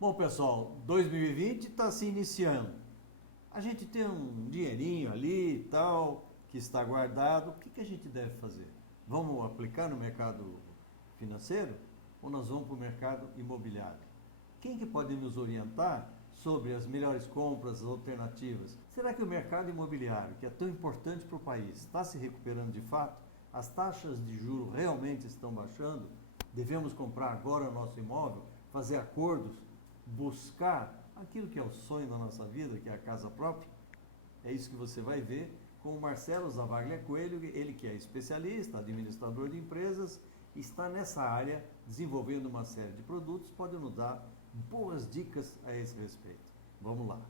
Bom, pessoal, 2020 está se iniciando. A gente tem um dinheirinho ali e tal, que está guardado. O que a gente deve fazer? Vamos aplicar no mercado financeiro ou nós vamos para o mercado imobiliário? Quem que pode nos orientar sobre as melhores compras, as alternativas? Será que o mercado imobiliário, que é tão importante para o país, está se recuperando de fato? As taxas de juros realmente estão baixando? Devemos comprar agora o nosso imóvel, fazer acordos, buscar aquilo que é o sonho da nossa vida, que é a casa própria? É isso que você vai ver com o Marcelo Zavaglia Coelho, ele que é especialista, administrador de empresas, está nessa área desenvolvendo uma série de produtos, pode nos dar boas dicas a esse respeito. Vamos lá.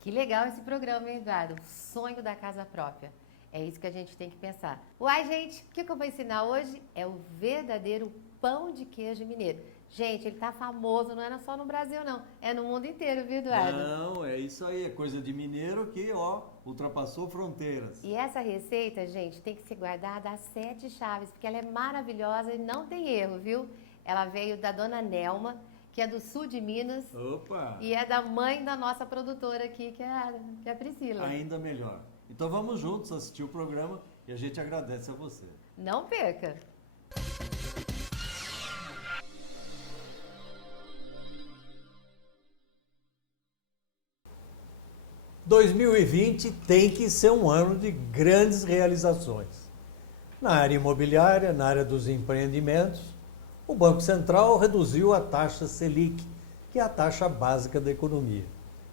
Que legal esse programa, hein, Eduardo? O sonho da casa própria. É isso que a gente tem que pensar. Uai, gente, o que eu vou ensinar hoje é o verdadeiro pão de queijo mineiro. Gente, ele tá famoso, não é só no Brasil, não. É no mundo inteiro, viu, Eduardo? Não, é isso aí, é coisa de mineiro que, ó, ultrapassou fronteiras. E essa receita, gente, tem que ser guardada às 7 chaves, porque ela é maravilhosa e não tem erro, viu? Ela veio da dona Nelma, que é do sul de Minas. Opa! E é da mãe da nossa produtora aqui, que é a Priscila. Ainda melhor. Então vamos juntos assistir o programa e a gente agradece a você. Não perca! 2020 tem que ser um ano de grandes realizações. Na área imobiliária, na área dos empreendimentos, o Banco Central reduziu a taxa Selic, que é a taxa básica da economia,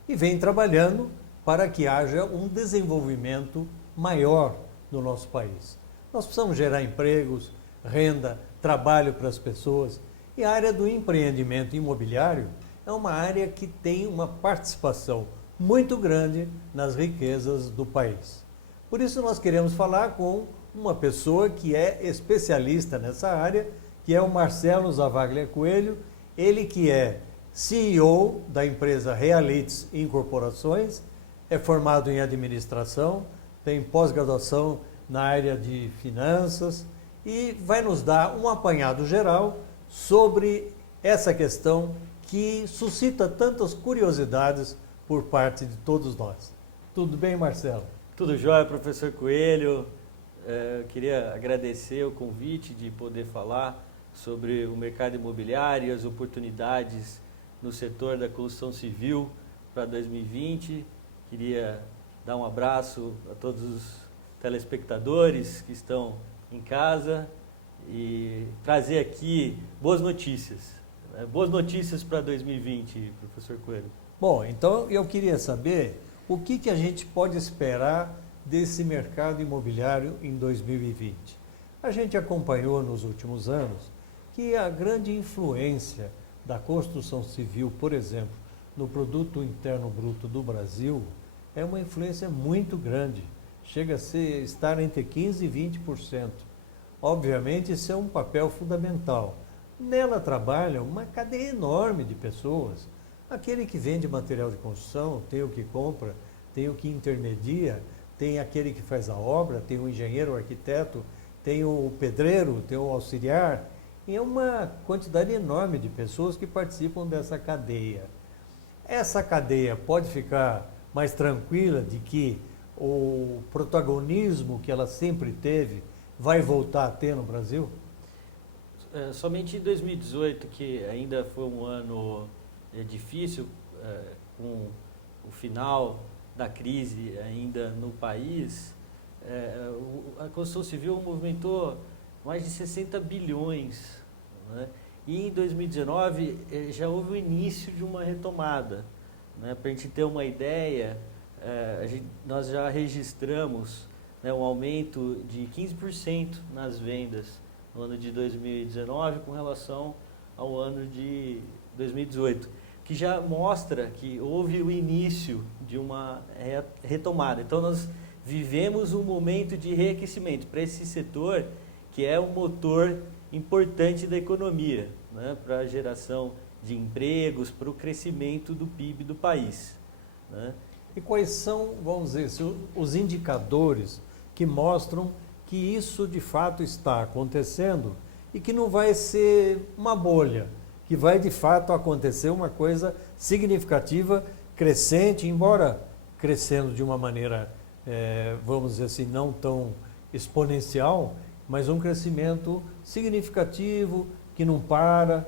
e vem trabalhando para que haja um desenvolvimento maior no nosso país. Nós precisamos gerar empregos, renda, trabalho para as pessoas, e a área do empreendimento imobiliário é uma área que tem uma participação muito grande nas riquezas do país. Por isso nós queremos falar com uma pessoa que é especialista nessa área, que é o Marcelo Zavaglia Coelho, ele que é CEO da empresa Realites Incorporações, é formado em administração, tem pós-graduação na área de finanças e vai nos dar um apanhado geral sobre essa questão que suscita tantas curiosidades por parte de todos nós. Tudo bem, Marcelo? Tudo jóia, professor Coelho. Queria agradecer o convite de poder falar sobre o mercado imobiliário e as oportunidades no setor da construção civil para 2020. Queria dar um abraço a todos os telespectadores que estão em casa e trazer aqui boas notícias. Boas notícias para 2020, professor Coelho. Bom, então eu queria saber o que a gente pode esperar desse mercado imobiliário em 2020. A gente acompanhou nos últimos anos que a grande influência da construção civil, por exemplo, no produto interno bruto do Brasil, é uma influência muito grande. Chega a estar entre 15% e 20%. Obviamente, isso é um papel fundamental. Nela trabalha uma cadeia enorme de pessoas. Aquele que vende material de construção, tem o que compra, tem o que intermedia, tem aquele que faz a obra, tem o engenheiro, o arquiteto, tem o pedreiro, tem o auxiliar. E é uma quantidade enorme de pessoas que participam dessa cadeia. Essa cadeia pode ficar mais tranquila de que o protagonismo que ela sempre teve vai voltar a ter no Brasil? Somente em 2018, que ainda foi um ano difícil, com o final da crise ainda no país, a construção civil movimentou mais de 60 bilhões, né? E em 2019 já houve o início de uma retomada, né? Para a gente ter uma ideia, nós já registramos, né, um aumento de 15% nas vendas no ano de 2019 com relação ao ano de 2018. Que já mostra que houve o início de uma retomada. Então, nós vivemos um momento de reaquecimento para esse setor, que é um motor importante da economia, né, para a geração de empregos, para o crescimento do PIB do país, né? E quais são, vamos dizer, os indicadores que mostram que isso de fato está acontecendo e que não vai ser uma bolha, que vai de fato acontecer uma coisa significativa, crescente, embora crescendo de uma maneira, vamos dizer assim, não tão exponencial, mas um crescimento significativo, que não para.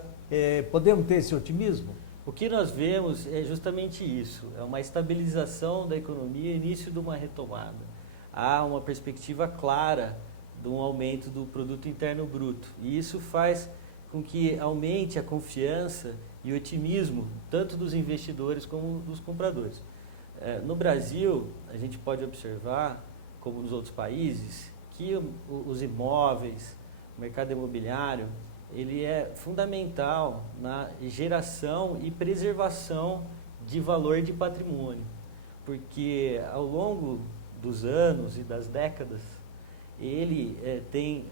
Podemos ter esse otimismo? O que nós vemos é justamente isso, é uma estabilização da economia, início de uma retomada. Há uma perspectiva clara de um aumento do produto interno bruto, e isso faz com que aumente a confiança e o otimismo, tanto dos investidores como dos compradores. No Brasil, a gente pode observar, como nos outros países, que os imóveis, o mercado imobiliário, ele é fundamental na geração e preservação de valor de patrimônio, porque ao longo dos anos e das décadas, ele tem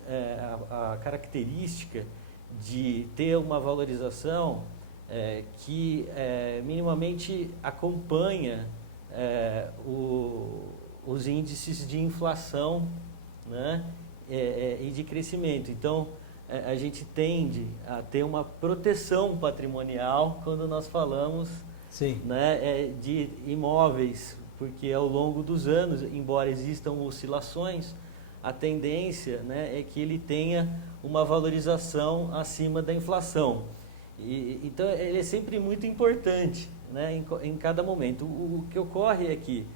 a característica de ter uma valorização que minimamente acompanha os índices de inflação, né, e de crescimento. Então, a gente tende a ter uma proteção patrimonial quando nós falamos, né, de imóveis, porque ao longo dos anos, embora existam oscilações, a tendência, né, é que ele tenha uma valorização acima da inflação. Então, ele é sempre muito importante, né, em cada momento. O que ocorre é que,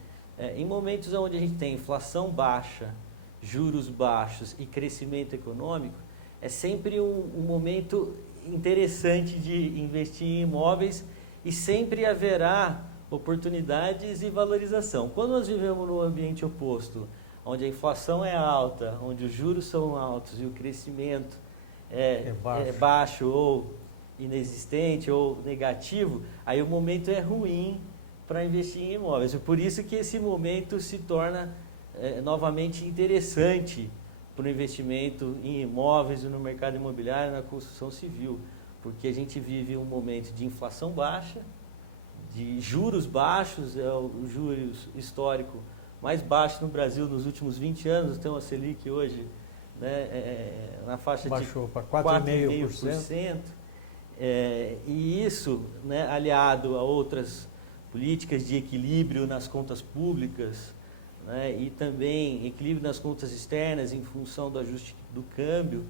em momentos onde a gente tem inflação baixa, juros baixos e crescimento econômico, é sempre um momento interessante de investir em imóveis e sempre haverá oportunidades e valorização. Quando nós vivemos no ambiente oposto, onde a inflação é alta, onde os juros são altos e o crescimento é baixo ou inexistente ou negativo, aí o momento é ruim para investir em imóveis. É por isso que esse momento se torna novamente interessante para o investimento em imóveis e no mercado imobiliário, na construção civil, porque a gente vive um momento de inflação baixa, de juros baixos, é o juros histórico mais baixo no Brasil nos últimos 20 anos, tem uma Selic hoje, né, na faixa baixou de para 4,5%. E isso, né, aliado a outras políticas de equilíbrio nas contas públicas, né, e também equilíbrio nas contas externas em função do ajuste do câmbio,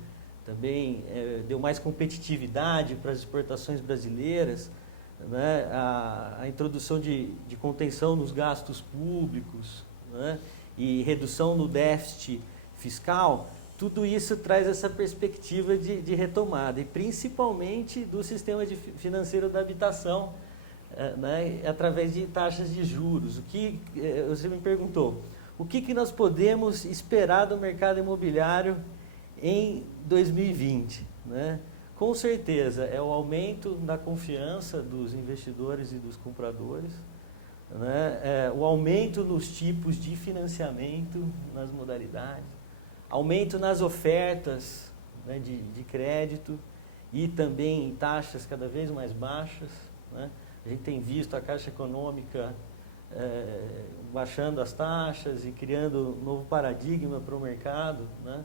também deu mais competitividade para as exportações brasileiras, né, a introdução de contenção nos gastos públicos, né, e redução no déficit fiscal, tudo isso traz essa perspectiva de retomada, e principalmente do sistema financeiro da habitação, né, através de taxas de juros. Você me perguntou, o que nós podemos esperar do mercado imobiliário em 2020? Né? Com certeza, é o aumento da confiança dos investidores e dos compradores, né? O aumento nos tipos de financiamento, nas modalidades, aumento nas ofertas, né, de crédito e também em taxas cada vez mais baixas, né? A gente tem visto a Caixa Econômica baixando as taxas e criando um novo paradigma para o mercado, né?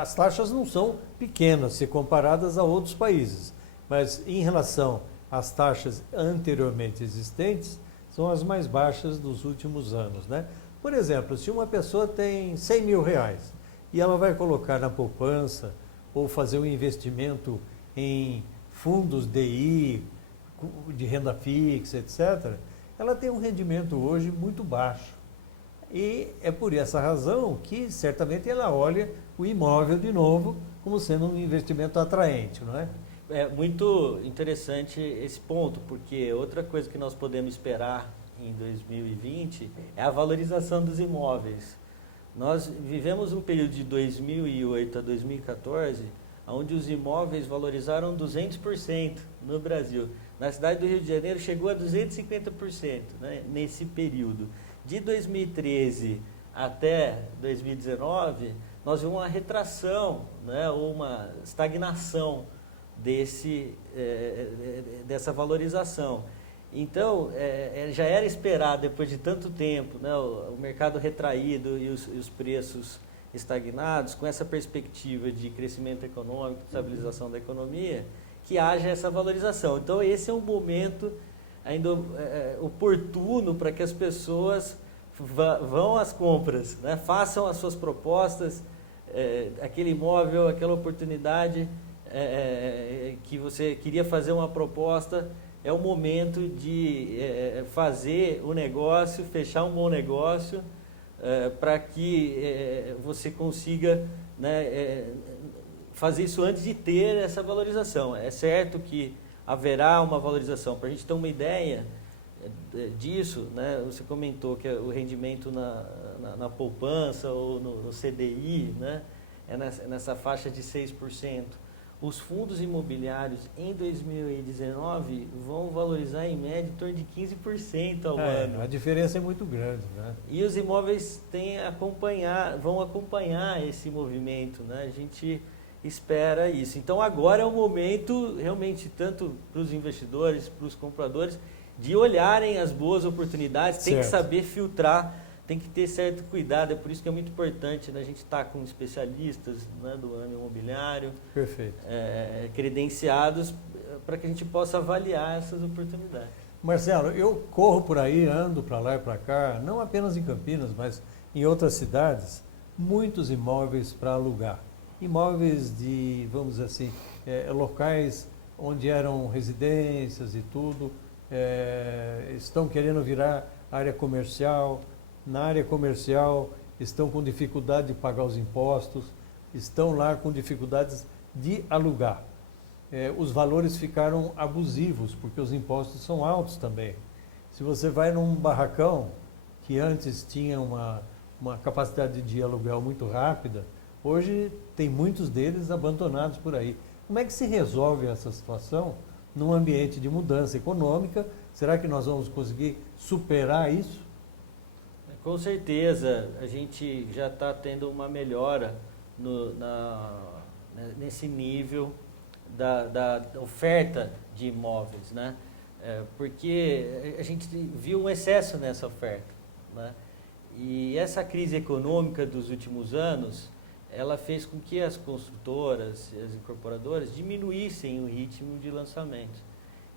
As taxas não são pequenas se comparadas a outros países, mas em relação às taxas anteriormente existentes, são as mais baixas dos últimos anos, né? Por exemplo, se uma pessoa tem 100 mil reais e ela vai colocar na poupança ou fazer um investimento em fundos DI, de renda fixa, etc., ela tem um rendimento hoje muito baixo. E é por essa razão que certamente ela olha o imóvel de novo como sendo um investimento atraente, não é? É muito interessante esse ponto, porque outra coisa que nós podemos esperar em 2020 é a valorização dos imóveis. Nós vivemos um período de 2008 a 2014, onde os imóveis valorizaram 200% no Brasil. Na cidade do Rio de Janeiro chegou a 250%, né, nesse período. De 2013 até 2019, nós vimos uma retração, né, ou uma estagnação dessa valorização. Então, já era esperado, depois de tanto tempo, né, o mercado retraído e os preços estagnados, com essa perspectiva de crescimento econômico, de estabilização da economia, que haja essa valorização. Então, esse é um momento ainda oportuno para que as pessoas vão às compras, né? Façam as suas propostas, aquele imóvel, aquela oportunidade que você queria fazer uma proposta, é o momento de fazer o negócio, fechar um bom negócio, para que você consiga, né, fazer isso antes de ter essa valorização. É certo que haverá uma valorização. Para a gente ter uma ideia disso, né, você comentou que o rendimento na poupança ou no CDI, né, é nessa faixa de 6%. Os fundos imobiliários em 2019 vão valorizar em média em torno de 15% ao ano. A diferença é muito grande, né? E os imóveis vão acompanhar esse movimento, né? A gente espera isso. Então agora é o momento realmente tanto para os investidores, para os compradores, de olharem as boas oportunidades, tem que saber filtrar, tem que ter certo cuidado. É por isso que é muito importante, né, a gente estar com especialistas, né, do ramo imobiliário, perfeito, credenciados, para que a gente possa avaliar essas oportunidades. Marcelo, eu corro por aí, ando para lá e para cá, não apenas em Campinas, mas em outras cidades, muitos imóveis para alugar. Imóveis de, vamos dizer assim, locais onde eram residências e tudo, estão querendo virar área comercial. Na área comercial estão com dificuldade de pagar os impostos, estão lá com dificuldades de alugar. Os valores ficaram abusivos, porque os impostos são altos também. Se você vai num barracão, que antes tinha uma capacidade de aluguel muito rápida, hoje tem muitos deles abandonados por aí. Como é que se resolve essa situação num ambiente de mudança econômica? Será que nós vamos conseguir superar isso? Com certeza, a gente já está tendo uma melhora nesse nível da oferta de imóveis, né? Porque a gente viu um excesso nessa oferta, né? E essa crise econômica dos últimos anos, ela fez com que as construtoras e as incorporadoras diminuíssem o ritmo de lançamento.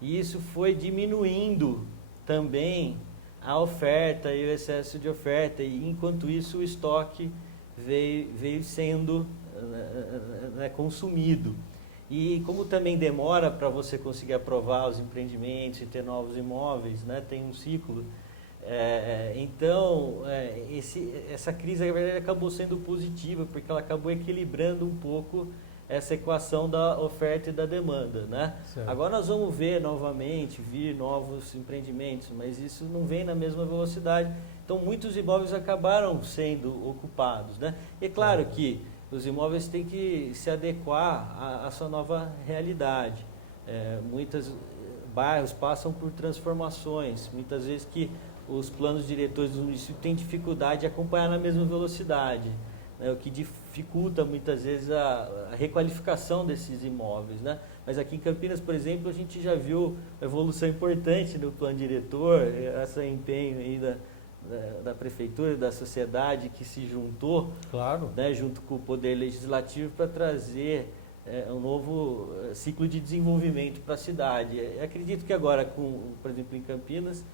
E isso foi diminuindo também a oferta e o excesso de oferta, e enquanto isso o estoque veio sendo consumido. E como também demora para você conseguir aprovar os empreendimentos e ter novos imóveis, né, tem um ciclo, então essa crise na verdade acabou sendo positiva, porque ela acabou equilibrando um pouco essa equação da oferta e da demanda, né? Agora nós vamos ver novamente, vir novos empreendimentos, mas isso não vem na mesma velocidade. Então muitos imóveis acabaram sendo ocupados, né? E é claro que os imóveis têm que se adequar à sua nova realidade. Muitos bairros passam por transformações, muitas vezes que os planos diretores do município têm dificuldade de acompanhar na mesma velocidade, né, o que dificulta muitas vezes a requalificação desses imóveis, né? Mas aqui em Campinas, por exemplo, a gente já viu uma evolução importante no plano diretor, esse empenho aí da prefeitura, da sociedade que se juntou, claro, né, junto com o Poder Legislativo para trazer um novo ciclo de desenvolvimento para a cidade. Acredito que agora, por exemplo, em Campinas,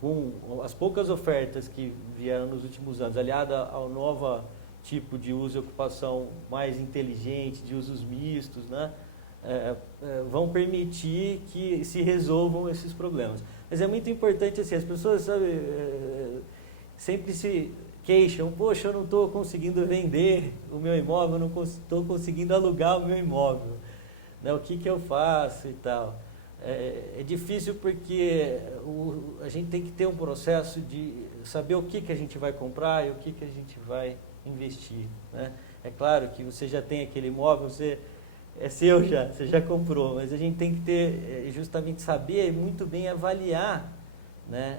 com as poucas ofertas que vieram nos últimos anos, aliada ao novo tipo de uso e ocupação mais inteligente, de usos mistos, né, vão permitir que se resolvam esses problemas. Mas é muito importante, assim, as pessoas, sabe, sempre se queixam, poxa, eu não estou conseguindo vender o meu imóvel, eu não estou conseguindo alugar o meu imóvel, né, o que eu faço e tal. É difícil porque a gente tem que ter um processo de saber o que a gente vai comprar e o que a gente vai investir, né? É claro que você já tem aquele imóvel, é seu já, você já comprou, mas a gente tem que ter, justamente saber muito bem avaliar, né,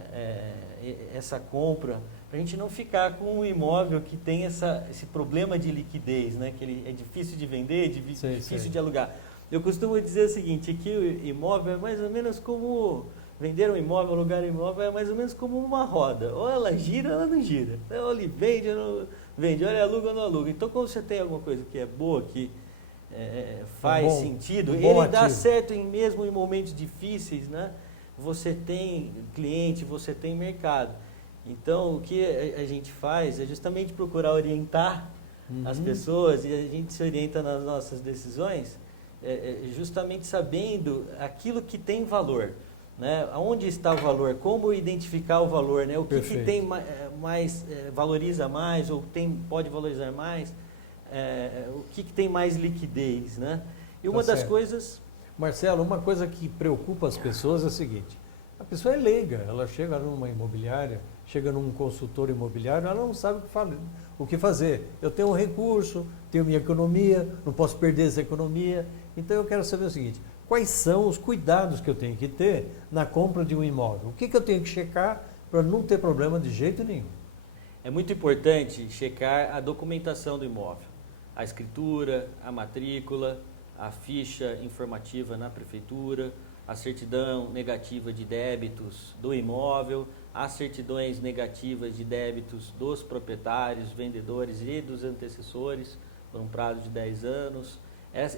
essa compra, para a gente não ficar com um imóvel que tem esse problema de liquidez, né, que ele é difícil de vender, difícil de alugar. Eu costumo dizer o seguinte, que o imóvel é mais ou menos como, vender um imóvel, alugar um imóvel é mais ou menos como uma roda, ou ela gira ou ela não gira, ou ele vende ou não vende, ou ele aluga ou não aluga. Então, quando você tem alguma coisa que é boa, que faz sentido, ele dá certo mesmo em momentos difíceis, né? Você tem cliente, você tem mercado. Então, o que a gente faz é justamente procurar orientar as pessoas, e a gente se orienta nas nossas decisões justamente sabendo aquilo que tem valor, né? Onde está o valor, como identificar o valor, né? O que tem mais, valoriza mais, ou pode valorizar mais, o que tem mais liquidez, né? E uma das coisas... Marcelo, uma coisa que preocupa as pessoas é o seguinte: a pessoa é leiga, ela chega numa imobiliária, chega num consultor imobiliário, ela não sabe o que fazer. Eu tenho um recurso, tenho minha economia, não posso perder essa economia. Então eu quero saber o seguinte: quais são os cuidados que eu tenho que ter na compra de um imóvel? O que eu tenho que checar para não ter problema de jeito nenhum? É muito importante checar a documentação do imóvel, a escritura, a matrícula, a ficha informativa na prefeitura, a certidão negativa de débitos do imóvel, as certidões negativas de débitos dos proprietários, vendedores e dos antecessores por um prazo de 10 anos.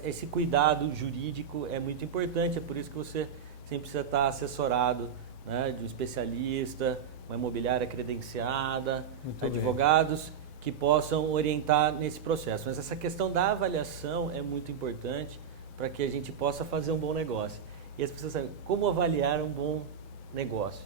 Esse cuidado jurídico é muito importante, é por isso que você sempre precisa estar assessorado, né, de um especialista, uma imobiliária credenciada, advogados que possam orientar nesse processo. Mas essa questão da avaliação é muito importante para que a gente possa fazer um bom negócio. E as pessoas sabem como avaliar um bom negócio.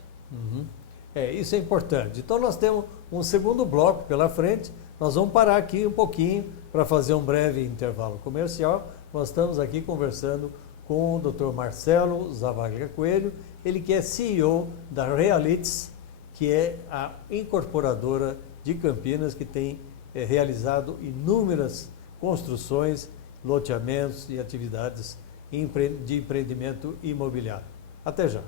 Isso é importante. Então nós temos um segundo bloco pela frente. Nós vamos parar aqui um pouquinho para fazer um breve intervalo comercial. Nós estamos aqui conversando com o Dr. Marcelo Zavalga Coelho, ele que é CEO da Realities, que é a incorporadora de Campinas, que tem realizado inúmeras construções, loteamentos e atividades de empreendimento imobiliário. Até já.